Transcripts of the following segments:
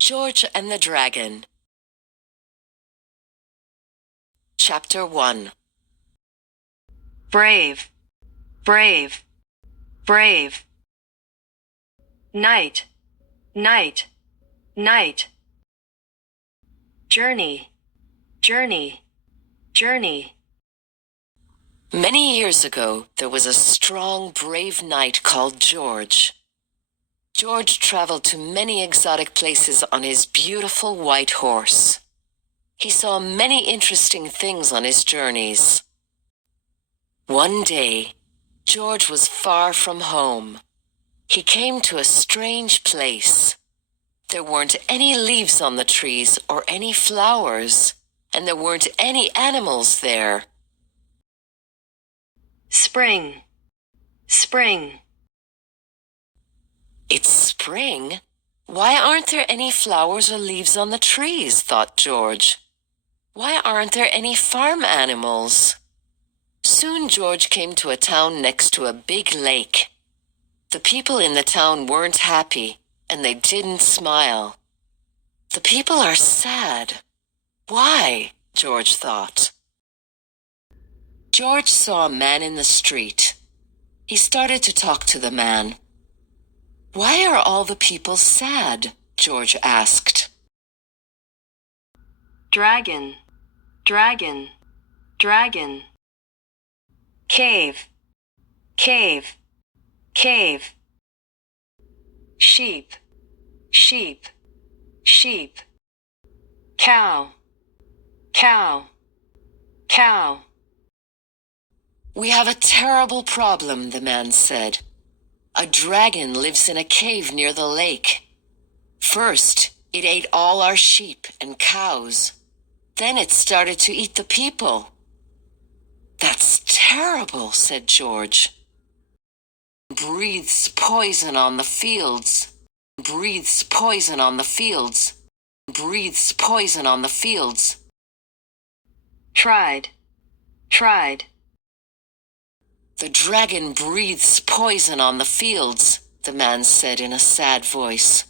George and the Dragon. Chapter 1. Brave, brave, brave. Night, night, night. Journey, journey, journey. Many years ago, there was a strong, brave knight called George. George traveled to many exotic places on his beautiful white horse. He saw many interesting things on his journeys. One day, George was far from home. He came to a strange place. There weren't any leaves on the trees or any flowers, and there weren't any animals there. Spring, spring. It's spring. Why aren't there any flowers or leaves on the trees? Thought George. Why aren't there any farm animals? Soon George came to a town next to a big lake. The people in the town weren't happy, and they didn't smile. The people are sad. Why? George thought. George saw a man in the street. He started to talk to the man. Why are all the people sad? George asked. Dragon, dragon, dragon. Cave, cave, cave. Sheep, sheep, sheep. Cow, cow, cow. We have a terrible problem, the man said. A dragon lives in a cave near the lake. First, it ate all our sheep and cows. Then it started to eat the people. That's terrible, said George. Breathes poison on the fields. Breathes poison on the fields. Breathes poison on the fields. Tried, tried. The dragon breathes poison on the fields, the man said in a sad voice.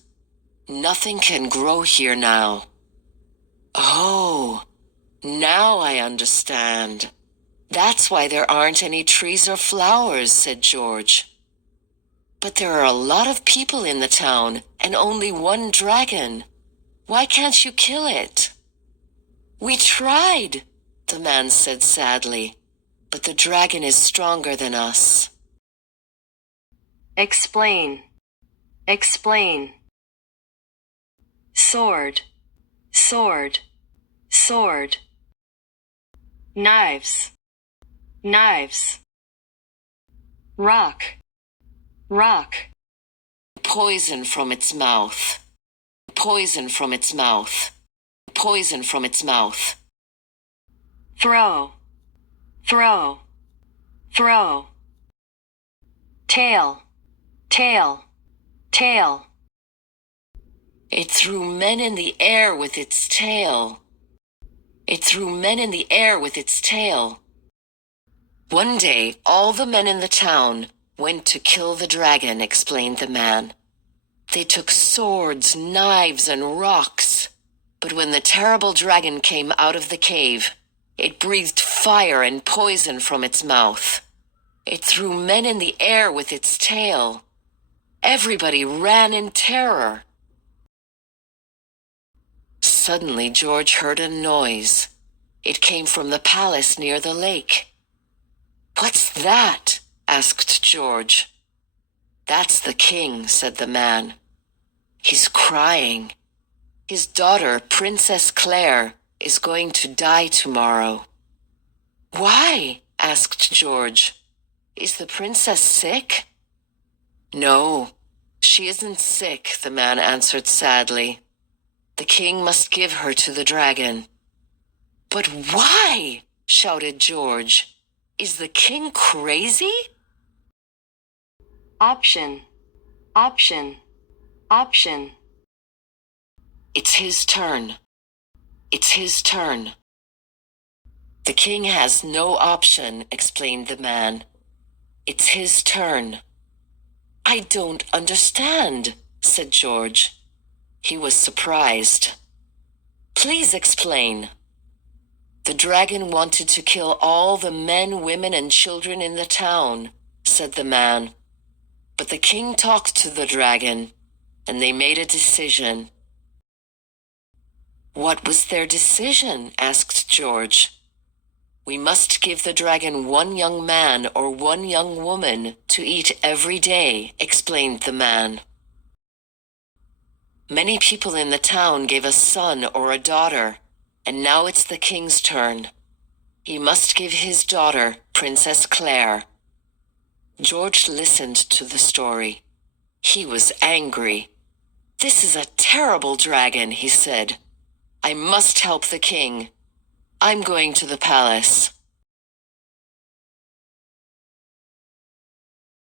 Nothing can grow here now. Oh, now I understand. That's why there aren't any trees or flowers, said George. But there are a lot of people in the town and only one dragon. Why can't you kill it? We tried, the man said sadly. But the dragon is stronger than us. Explain, explain. Sword, sword, sword. Knives, knives. Rock, rock. Poison from its mouth. Poison from its mouth. Poison from its mouth. Throw, throw, throw. Tail, tail, tail. It threw men in the air with its tail. It threw men in the air with its tail. One day, all the men in the town went to kill the dragon, explained the man. They took swords, knives, and rocks. But when the terrible dragon came out of the cave, it breathed fire and poison from its mouth. It threw men in the air with its tail. Everybody ran in terror. Suddenly, George heard a noise. It came from the palace near the lake. What's that? Asked George. That's the king, said the man. He's crying. His daughter, Princess Claire, is going to die tomorrow. Why? Asked George. Is the princess sick? No, she isn't sick, the man answered sadly. The king must give her to the dragon. But why? Shouted George. Is the king crazy? Option, option, option. It's his turn. It's his turn. The king has no option, explained the man. It's his turn. I don't understand, said George. He was surprised. Please explain. The dragon wanted to kill all the men, women, and children in the town, said the man. But the king talked to the dragon, and they made a decision. What was their decision? Asked George. We must give the dragon one young man or one young woman to eat every day, explained the man. Many people in the town gave a son or a daughter, and now it's the king's turn. He must give his daughter, Princess Claire. George listened to the story. He was angry. This is a terrible dragon, he said. I must help the king. I'm going to the palace.